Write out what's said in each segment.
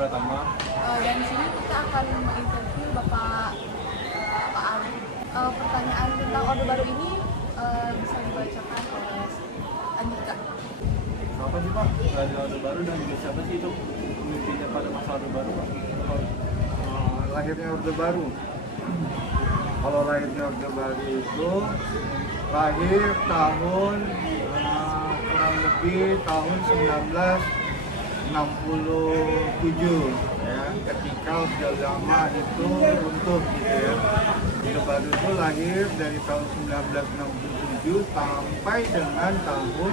Pratama. Dan di sini kita akan menginterview Bapak Ali. Pertanyaan tentang Orde Baru ini bisa dibacakan oleh Andika. Apa sih Pak dari Orde Baru dan juga siapa sih itu pemimpinnya pada masa Orde Baru Pak? Lahirnya Orde Baru. Kalau lahirnya Orde Baru itu lahir tahun kurang lebih tahun 1967 ya, ketika Orde Lama itu runtuh gitu ya. Orde Baru itu lahir dari tahun 1967 sampai dengan tahun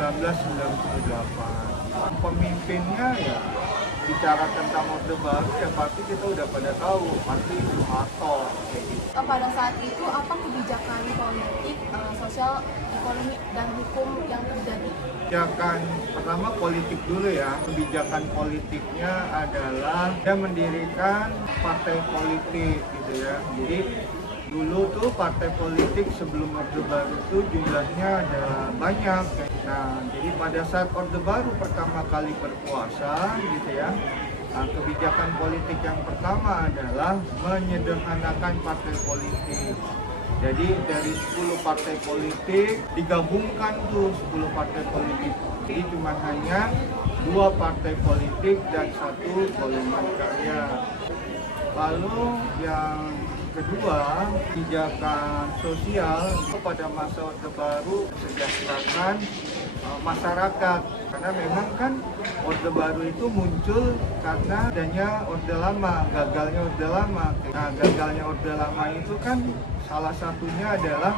1998. Pemimpinnya ya, bicara tentang Orde Baru ya pasti kita udah pada tahu, pasti Soeharto kayak gitu. Pada saat itu apa kebijakan politik, sosial, ekonomi, dan hukum yang terjadi? Kebijakan pertama politik dulu ya. Kebijakan politiknya adalah dia mendirikan partai politik gitu ya. Jadi dulu tuh partai politik sebelum Orde Baru itu jumlahnya ada banyak. Nah, jadi pada saat Orde Baru pertama kali berkuasa gitu ya, kebijakan politik yang pertama adalah menyederhanakan partai politik. Jadi dari 10 partai politik digabungkan tuh 10 partai politik. Jadi cuma hanya 2 partai politik dan 1 golongan karya. Lalu yang kedua, kebijakan sosial pada masa Orde Baru mensejahterakan masyarakat, karena memang kan Orde Baru itu muncul karena adanya Orde Lama, gagalnya Orde Lama. Nah, gagalnya Orde Lama itu kan salah satunya adalah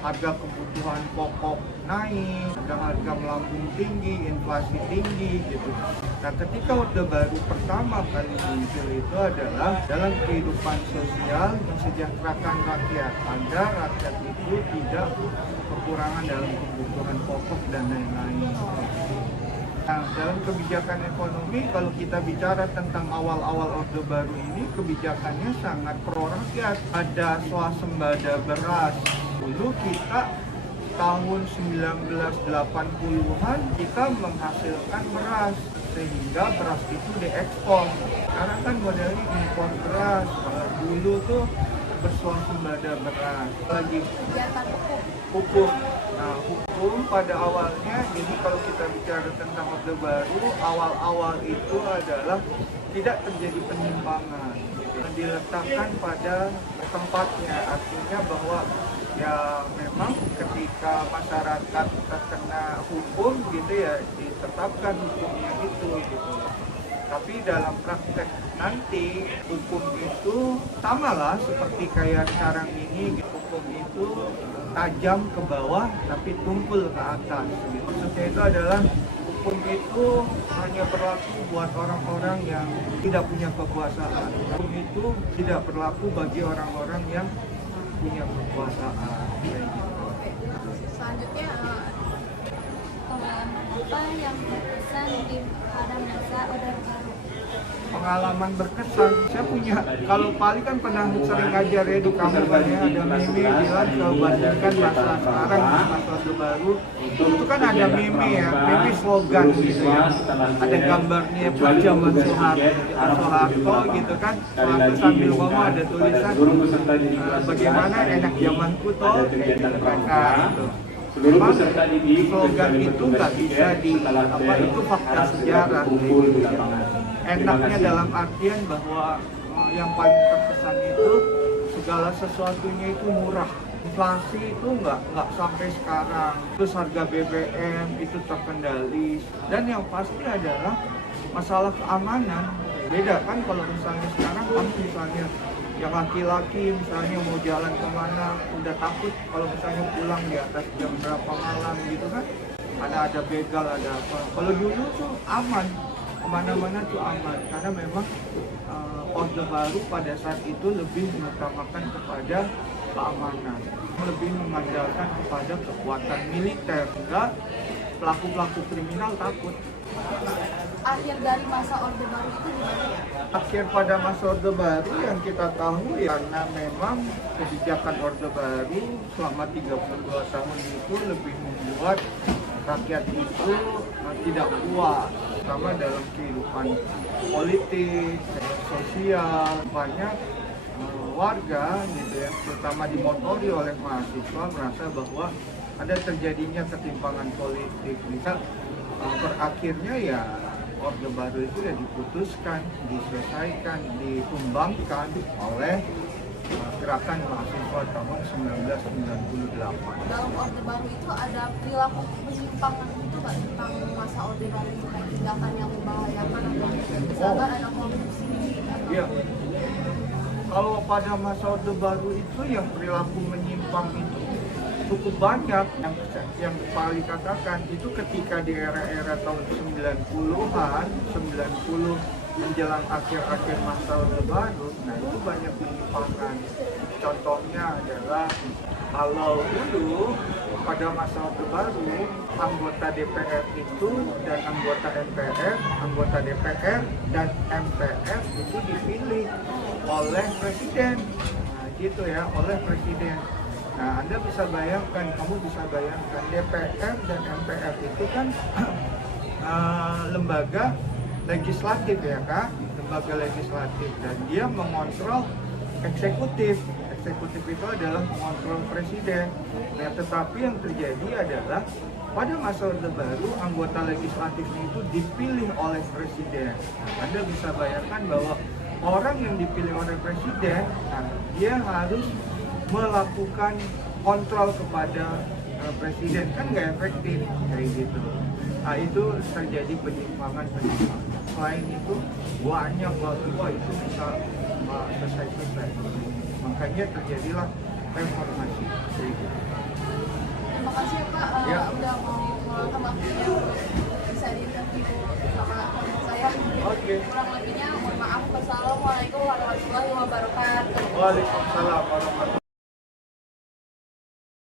harga kebutuhan pokok naik, harga melambung tinggi, inflasi tinggi gitu. Nah, ketika Orde Baru pertama kali muncul itu adalah dalam kehidupan sosial mensejahterakan rakyat, agar rakyat itu tidak kekurangan dalam kebutuhan pokok dan lain-lain. Nah, dalam kebijakan ekonomi, kalau kita bicara tentang awal-awal Orde Baru ini, kebijakannya sangat pro rakyat. Ada swasembada beras. Dulu kita tahun 1980-an kita menghasilkan beras, sehingga beras itu diekspor. Sekarang kan modelnya impor beras. Dulu tuh berswasembada beras. Lagi hukum. Nah, hukum pada awalnya, jadi kalau kita bicara tentang Orde Baru, awal-awal itu adalah tidak terjadi penyimpangan. Diletakkan pada tempatnya, artinya bahwa ya memang ketika masyarakat terkena hukum gitu ya ditetapkan hukumnya itu gitu. Tapi dalam praktek nanti hukum itu sama lah seperti kayak sekarang ini, hukum itu tajam ke bawah tapi tumpul ke atas gitu. Maksudnya itu adalah hukum itu hanya berlaku buat orang-orang yang tidak punya kekuasaan. Hukum itu tidak berlaku bagi orang-orang yang punya kekuasaan. Selanjutnya, apa yang berkesan di pada masa Orde Baru? Pengalaman berkesan, saya punya, kalau Pali kan pernah sering ngajar ya di kampus ya, ada meme bilang kalau bandingkan masa sekarang dengan masa Orde Baru, itu kan ada meme ya, meme slogan gitu ya, ada gambarnya Pak Zaman Soeharto gitu kan, Soeharto sambil ngomong ada tulisan bagaimana enak zamanku toh, kayak gitu kan. Nah, itu memang slogan itu nggak bisa itu fakta sejarah gitu. Enaknya dalam artian bahwa yang paling terkesan itu segala sesuatunya itu murah. Inflasi itu nggak sampai sekarang. Terus harga BBM itu terkendali. Dan yang pasti adalah masalah keamanan. Beda kan kalau misalnya sekarang kamu misalnya yang laki-laki misalnya mau jalan kemana udah takut kalau misalnya pulang di atas jam berapa malam gitu kan. Ada begal, ada apa. Kalau dulu tuh aman. Kemana-mana tuh aman, karena memang Orde Baru pada saat itu lebih mengutamakan kepada keamanan, lebih mengandalkan kepada kekuatan militer, sehingga pelaku-pelaku kriminal takut. akhir dari masa Orde Baru itu gimana ya? Akhir pada masa Orde Baru yang kita tahu ya, karena memang kebijakan Orde Baru selama 32 tahun itu lebih membuat rakyat itu tidak puas, terutama dalam kehidupan politik, sosial. Banyak warga gitu ya, terutama dimotori oleh mahasiswa merasa bahwa ada terjadinya ketimpangan politik. Misal berakhirnya ya Orde Baru itu ya diputuskan, diselesaikan, ditumbangkan oleh gerakan mahasiswa tahun 1998. Dalam Orde Baru itu ada perilaku penyimpangan itu nggak tentang masa Orde Baru itu, kayak tindakan yang membahayakan atau misalkan ada korupsi atau Iya. Kalau pada masa Orde Baru itu yang perilaku menyimpang itu cukup banyak. Yang paling katakan itu ketika di era-era tahun 90-an, 90 menjelang akhir-akhir masa Orde Baru, nah itu banyak penyimpangan. Contohnya adalah kalau dulu pada masa Orde Baru, anggota DPR itu dan anggota MPR, anggota DPR dan MPR itu dipilih oleh presiden. Nah, gitu ya, oleh presiden. Nah, Anda bisa bayangkan, kamu bisa bayangkan DPR dan MPR itu kan lembaga legislatif ya Kak, lembaga legislatif, dan dia mengontrol eksekutif. Eksekutif itu adalah mengontrol presiden. Nah, tetapi yang terjadi adalah pada masa Orde Baru anggota legislatifnya itu dipilih oleh presiden. Anda bisa bayangkan bahwa orang yang dipilih oleh presiden, nah, dia harus melakukan kontrol kepada presiden, kan nggak efektif kayak gitu. Nah, itu terjadi penyimpangan. Selain itu banyak bahwa itu bisa selesai. Makanya terjadilah reformasi. Terima kasih ya Pak, Ya. udah mau meluangkan waktunya untuk bisa diinterview sama saya. Oke. Kurang lebihnya mohon maaf. Wassalamualaikum warahmatullahi wabarakatuh. Waalaikumsalam warahmatullahi wabarakatuh.